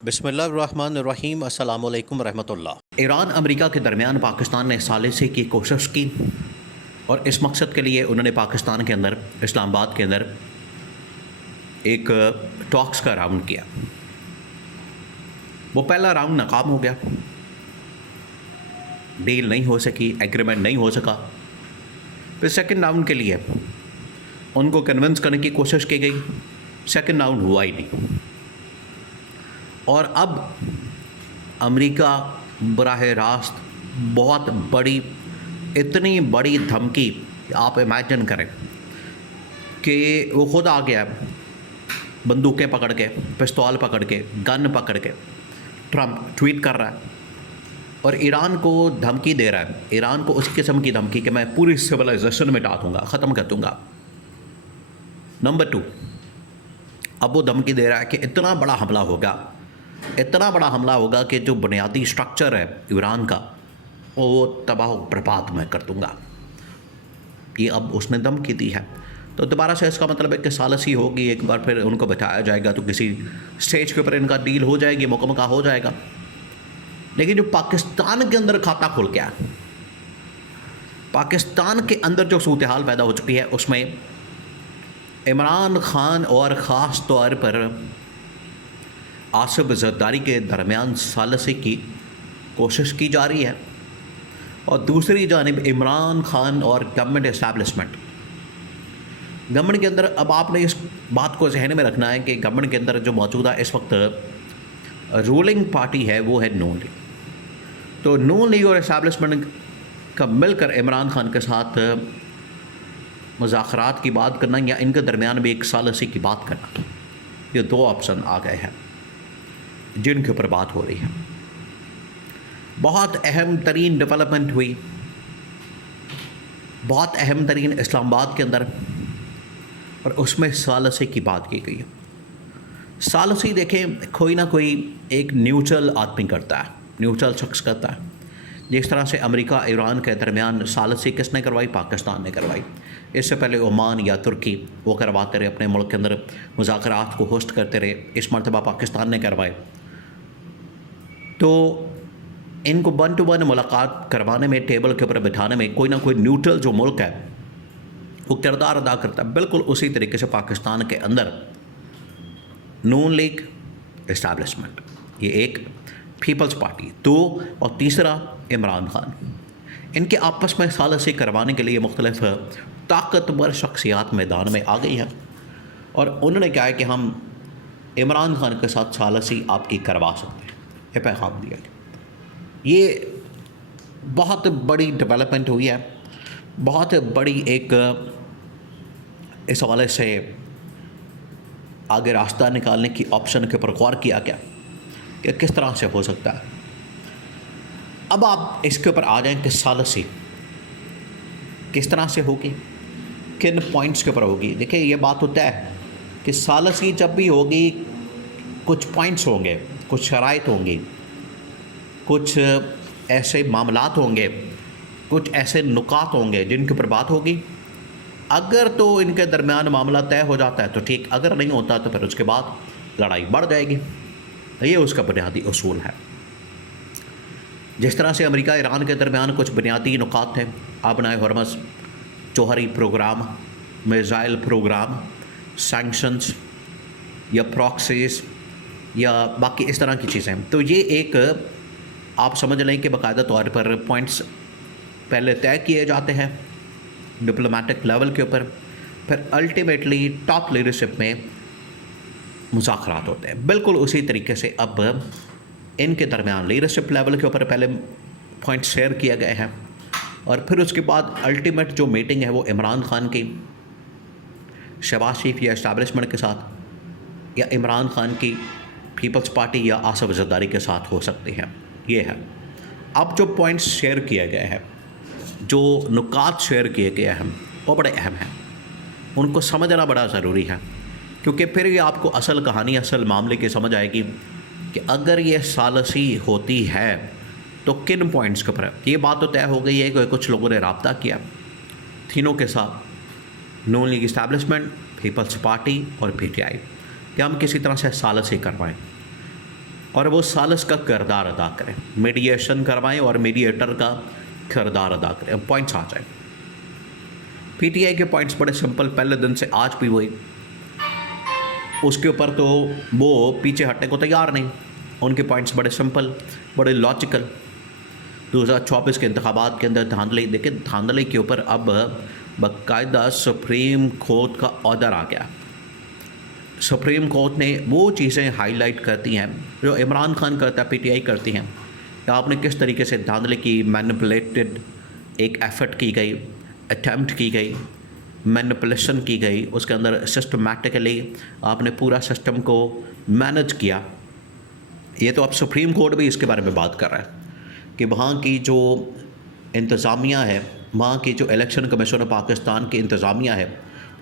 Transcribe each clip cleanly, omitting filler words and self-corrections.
बिस्मिल्लाहिर्रहमानिर्रहीम अस्सलाम वालेकुम रहमतुल्लाह। ईरान अमेरिका के दरमियान पाकिस्तान ने सालिसी की कोशिश की और इस मकसद के लिए उन्होंने पाकिस्तान के अंदर इस्लामाबाद के अंदर एक टॉक्स का राउंड किया। वो पहला राउंड नाकाम हो गया, डील नहीं हो सकी, एग्रीमेंट नहीं हो सका। फिर सेकंड राउंड के लिए उनको कन्विंस करने की कोशिश की गई, सेकंड राउंड हुआ ही नहीं। और अब अमेरिका बराह रास्त बहुत बड़ी, इतनी बड़ी धमकी आप इमेजिन करें कि वो खुद आ गया बंदूकें पकड़ के, पिस्तौल पकड़ के, गन पकड़ के। ट्रंप ट्वीट कर रहा है और ईरान को धमकी दे रहा है, ईरान को उस किस्म की धमकी कि मैं पूरी सिविलाइजेशन मिटा दूंगा, ख़त्म कर दूंगा। नंबर 2, अब वो धमकी दे रहा है कि इतना बड़ा हमला होगा, इतना बड़ा हमला होगा कि जो बुनियादी स्ट्रक्चर है ईरान का वो तबाह बर्बाद मैं कर दूंगा। ये अब उसने धमकी दी है। तो दोबारा से इसका मतलब है कि सालिसी होगी, एक बार फिर उनको बताया जाएगा तो किसी स्टेज के ऊपर इनका डील हो जाएगी, मुकम्मल हो जाएगा। लेकिन जो पाकिस्तान के अंदर खाता खुल गया, पाकिस्तान के अंदर जो सूरत हाल पैदा हो चुकी है, उसमें इमरान खान और ख़ास तौर पर आसिफ ज़रदारी के दरमियान सालिसी की कोशिश की जा रही है और दूसरी जानिब इमरान खान और गवर्नमेंट इस्टेब्लिशमेंट, गवर्नमेंट के अंदर अब आपने इस बात को जहन में रखना है कि गवर्नमेंट के अंदर जो मौजूदा इस वक्त रूलिंग पार्टी है वो है नून लीग। तो नून लीग और इस्टेब्लिशमेंट का मिलकर इमरान खान के साथ मुज़ाकरात की बात करना या इनके दरमियान भी एक सालिसी की बात करना, ये 2 ऑप्शन आ गए हैं जिनके ऊपर बात हो रही है। बहुत अहम तरीन डेवलपमेंट हुई, बहुत अहम तरीन इस्लामाबाद के अंदर, और उसमें सालिसी की बात की गई है। सालिसी देखें, कोई ना कोई एक न्यूट्रल आदमी करता है, न्यूट्रल शख्स करता है। जिस तरह से अमेरिका ईरान के दरमियान सालिसी किसने करवाई? पाकिस्तान ने करवाई। इससे पहले ओमान या तुर्की वो करवाते रहे, अपने मुल्क के अंदर मुज़ाकरात को होस्ट करते रहे। इस मरतबा पाकिस्तान ने करवाए। तो इनको 1 to 1 मुलाकात करवाने में, टेबल के ऊपर बिठाने में कोई ना कोई न्यूट्रल जो मुल्क है वो किरदार अदा करता है। बिल्कुल उसी तरीके से पाकिस्तान के अंदर नून लीग, इस्टेब्लिशमेंट, ये एक पीपल्स पार्टी, 2 और तीसरा इमरान खान, इनके आपस में सालिसी करवाने के लिए मुख्तलिफ ताकतवर शख्सियात मैदान में आ गई हैं और उन्होंने कहा है कि हम इमरान खान के साथ सालिसी आपकी करवा सकते हैं। ये पैगाम दिया गया। ये बहुत बड़ी डेवलपमेंट हुई है, बहुत बड़ी एक इस हवाले से आगे रास्ता निकालने की ऑप्शन के ऊपर गौर किया गया कि किस तरह से हो सकता है। अब आप इसके ऊपर आ जाएं कि सालिसी किस तरह से होगी, किन पॉइंट्स के ऊपर होगी। देखिए, ये बात होता है कि सालिसी जब भी होगी कुछ पॉइंट्स होंगे, कुछ शराइत होंगी, कुछ ऐसे मामलात होंगे, कुछ ऐसे नुकात होंगे जिनके ऊपर बात होगी। अगर तो इनके दरमियान मामला तय हो जाता है तो ठीक, अगर नहीं होता तो फिर उसके बाद लड़ाई बढ़ जाएगी। ये उसका बुनियादी उसूल है। जिस तरह से अमेरिका ईरान के दरमियान कुछ बुनियादी नुकात हैं, आबनाए हरमज़, जौहरी प्रोग्राम, मिसाइल प्रोग्राम, सैंक्शंस या प्रॉक्सीज या बाकी इस तरह की चीज़ें, तो ये एक आप समझ लें कि बाकायदा तौर पर पॉइंट्स पहले तय किए जाते हैं डिप्लोमेटिक लेवल के ऊपर, फिर अल्टीमेटली टॉप लीडरशिप में मुज़ाकरात होते हैं। बिल्कुल उसी तरीके से अब इनके दरमियान लीडरशिप लेवल के ऊपर पहले पॉइंट शेयर किए गए हैं और फिर उसके बाद अल्टीमेट जो मीटिंग है वो इमरान खान की शहबाज शरीफ या इस्टेब्लिशमेंट के साथ या इमरान खान की पीपल्स पार्टी या आसिफ ज़रदारी के साथ हो सकती है। ये है अब जो पॉइंट्स शेयर किए गए हैं, जो नुकात शेयर किए गए हैं, वो बड़े अहम हैं। उनको समझना बड़ा ज़रूरी है, क्योंकि फिर ये आपको असल कहानी, असल मामले की समझ आएगी कि अगर ये सालिसी होती है तो किन पॉइंट्स के ऊपर। ये बात तो तय हो गई है कि कुछ लोगों ने रब्ता किया तीनों के साथ, नून लीग इस्टेब्लिशमेंट, पीपल्स पार्टी और PTI, कि हम किसी तरह से सालिसी करवाएं। और वो सालिस का किरदार अदा करें, मीडिएशन करवाएं और मीडिएटर का किरदार अदा करें। अब पॉइंट्स आ जाए। पीटीआई के पॉइंट्स बड़े सिंपल, पहले दिन से आज भी वही, उसके ऊपर तो वो पीछे हटने को तैयार नहीं। उनके पॉइंट्स बड़े सिंपल, बड़े लॉजिकल। 2024 के इंतखाबात के अंदर धांधली, देखिए धांधली के ऊपर अब बाकायदा सुप्रीम कोर्ट का ऑर्डर आ गया। सुप्रीम कोर्ट ने वो चीज़ें हाईलाइट करती हैं जो इमरान खान करता है, पीटीआई करती हैं, कि आपने किस तरीके से धांधली की, मैनिपुलेटेड एक एफर्ट की गई, अटैम्प्ट की गई, मैनिपुलेशन की गई, उसके अंदर सिस्टमैटिकली आपने पूरा सिस्टम को मैनेज किया। ये तो अब सुप्रीम कोर्ट भी इसके बारे में बात कर रहा है कि वहाँ की जो इंतज़ामिया है, वहाँ की जो इलेक्शन कमीशन ऑफ पाकिस्तान की इंतज़ामिया है,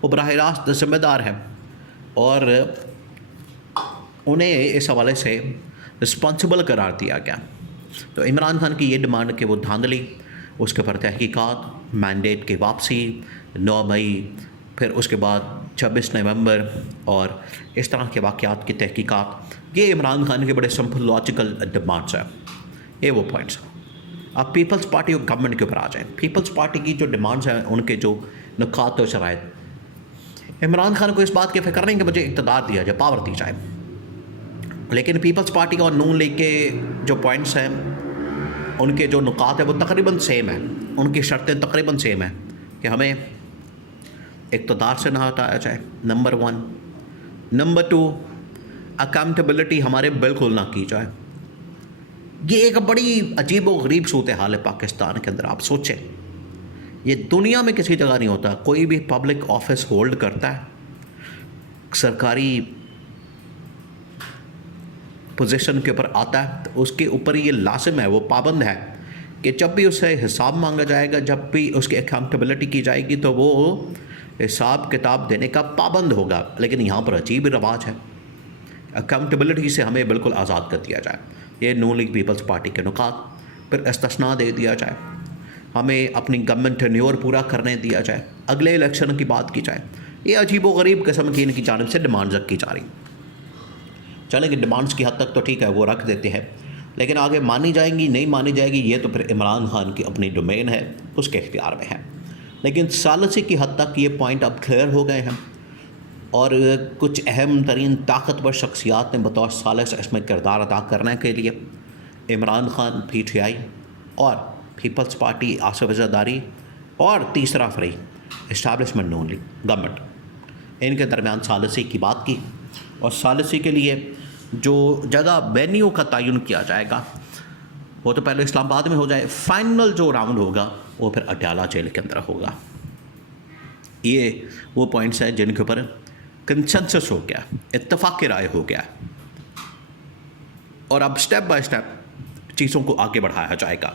वो बराह रास्त ज़िम्मेदार है और उन्हें इस हवाले से रिस्पॉन्सिबल करार दिया गया। तो इमरान खान की ये डिमांड कि वो धांधली, उसके ऊपर तहकीकात, मैंडेट की वापसी 9 मई, फिर उसके बाद 26 नवंबर और इस तरह के वाक़यात की तहकीकात, ये इमरान खान के बड़े सिंपल लॉजिकल डिमांड्स हैं। ये वो पॉइंट्स हैं। अब पीपल्स पार्टी और गवर्नमेंट के ऊपर आ जाएं। पीपल्स पार्टी की जो डिमांड्स हैं, उनके जो नुकात और शराइत, इमरान खान को इस बात की फ़िक्र नहीं कि मुझे इक़्तिदार दिया जाए, पावर दी जाए, लेकिन पीपल्स पार्टी और नून लीग के जो पॉइंट्स हैं, उनके जो नुकात है वो तकरीबन सेम है, उनकी शर्तें तकरीबन सेम है कि हमें इक़्तिदार से ना हटाया जाए, नंबर 1। नंबर 2, अकाउंटेबिलिटी हमारे बिल्कुल ना की जाए। ये एक बड़ी अजीब व गरीब सूरत हाल है पाकिस्तान के अंदर। आप सोचें, ये दुनिया में किसी जगह नहीं होता। कोई भी पब्लिक ऑफिस होल्ड करता है, सरकारी पोजीशन के ऊपर आता है, तो उसके ऊपर ये लाजिम है, वो पाबंद है कि जब भी उसे हिसाब मांगा जाएगा, जब भी उसकी अकाउंटेबिलिटी की जाएगी, तो वो हिसाब किताब देने का पाबंद होगा। लेकिन यहाँ पर अजीब रवाज है, अकाउंटेबिलिटी से हमें बिल्कुल आज़ाद कर दिया जाए। ये नून लीग पीपल्स पार्टी के नुकात। फिर इस्तिस्ना दे दिया जाए, हमें अपनी गवर्नमेंट टेन्योर पूरा करने दिया जाए, अगले इलेक्शन की बात की जाए। ये अजीब व गरीब किस्म की इनकी जानिब से डिमांड्स रखी जा रही। चलेंगे, डिमांड्स की हद तक तो ठीक है, वो रख देते हैं, लेकिन आगे मानी जाएंगी नहीं मानी जाएगी, ये तो फिर इमरान खान की अपनी डोमेन है, उसके इख्तियार में है। लेकिन सालसी की हद तक ये पॉइंट अब क्लियर हो गए हैं और कुछ अहम तरीन ताकतवर शख्सियात ने बतौर सालिस इसमें किरदार अदा करने के लिए इमरान खान, पीटीआई और पीपल्स पार्टी, आसिफ ज़रदारी और तीसरा फ्री इस्टेब्लिशमेंट नून लीग गवर्नमेंट, इनके दरमियान सालिसी की बात की। और सालिसी के लिए जो जगह वेन्यू का तयन किया जाएगा वो तो पहले इस्लामाबाद में हो जाए, फाइनल जो राउंड होगा वो फिर अटियाला जेल के अंदर होगा। ये वो पॉइंट्स हैं जिनके ऊपर कंसेंसस हो गया, इत्तफाक राय हो गया, और अब स्टेप बाय स्टेप चीज़ों को आगे बढ़ाया जाएगा।